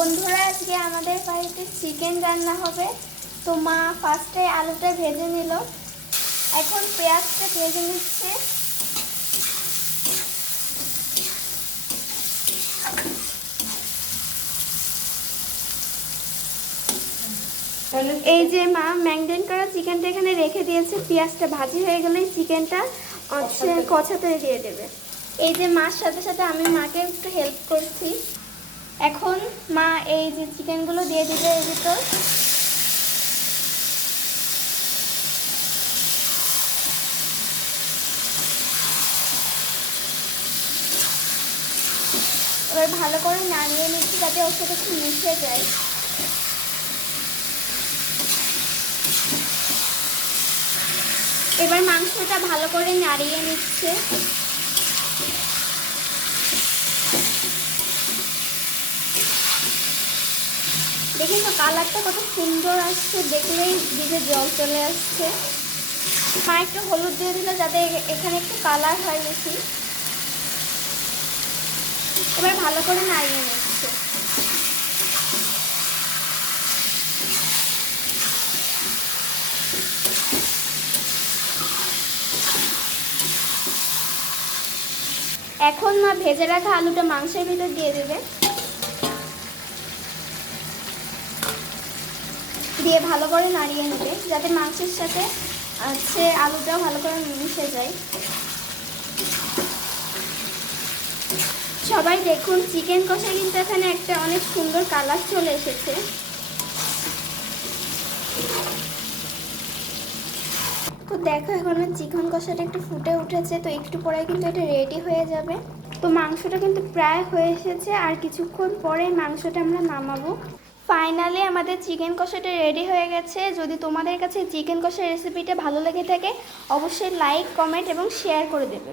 বন্ধুরা, আজকে আমাদের বাড়িতে চিকেন রান্না হবে। তো মা ফার্স্টে আলুটা ভেজে নিল, এখন পেঁয়াজটা ভেজে নিচ্ছে। এই যে মা ম্যারিনেট করা চিকেনটা এখানে রেখে দিয়েছে, পেঁয়াজটা ভাজি হয়ে গেলেই চিকেনটা কষাতে দিয়ে দেবে। এই যে মার সাথে সাথে আমি মাকে একটু হেল্প করছি। এখন মা এই যে চিকেনগুলো দিয়ে দিবে এর ভিতর। এবার ভালো করে নাড়িয়ে নিচ্ছি যাতে ওর সাথে একটু মিশে যায়। এবার মাংসটা ভালো করে নাড়িয়ে নিচ্ছে। দেখেন তো কালারটা কত সুন্দর আসছে, দেখলেই দিকে জল চলে আসছে। মা একটু হলুদ দিয়ে দিল যাতে এখানে একটু কালার হয় বেশি। এবার ভালো করে নাড়িয়ে নিচ্ছে। এখন মা ভেজে রাখা আলুটা মাংসের ভিতর দিয়ে দেবে, দিয়ে ভালো করে নাড়িয়ে নেবে যাতে মাংসের সাথে আলুটা ভালো করে মিশে যায়। সবাই দেখুন, চিকেন কষা কিন্তু এখানে একটা অনেক সুন্দর কালার চলে এসেছে। তো দেখো, এখন চিকেন কষাটা একটু ফুটে উঠেছে, তো একটু পরে কিন্তু এটা রেডি হয়ে যাবে। তো মাংসটা কিন্তু প্রায় হয়ে এসেছে, আর কিছুক্ষণ পরে মাংসটা আমরা নামাবো। ফাইনালি আমাদের চিকেন কষাটা রেডি হয়ে গেছে। যদি তোমাদের কাছে চিকেন কষার রেসিপিটা ভালো লেগে থাকে, অবশ্যই লাইক, কমেন্ট এবং শেয়ার করে দেবে।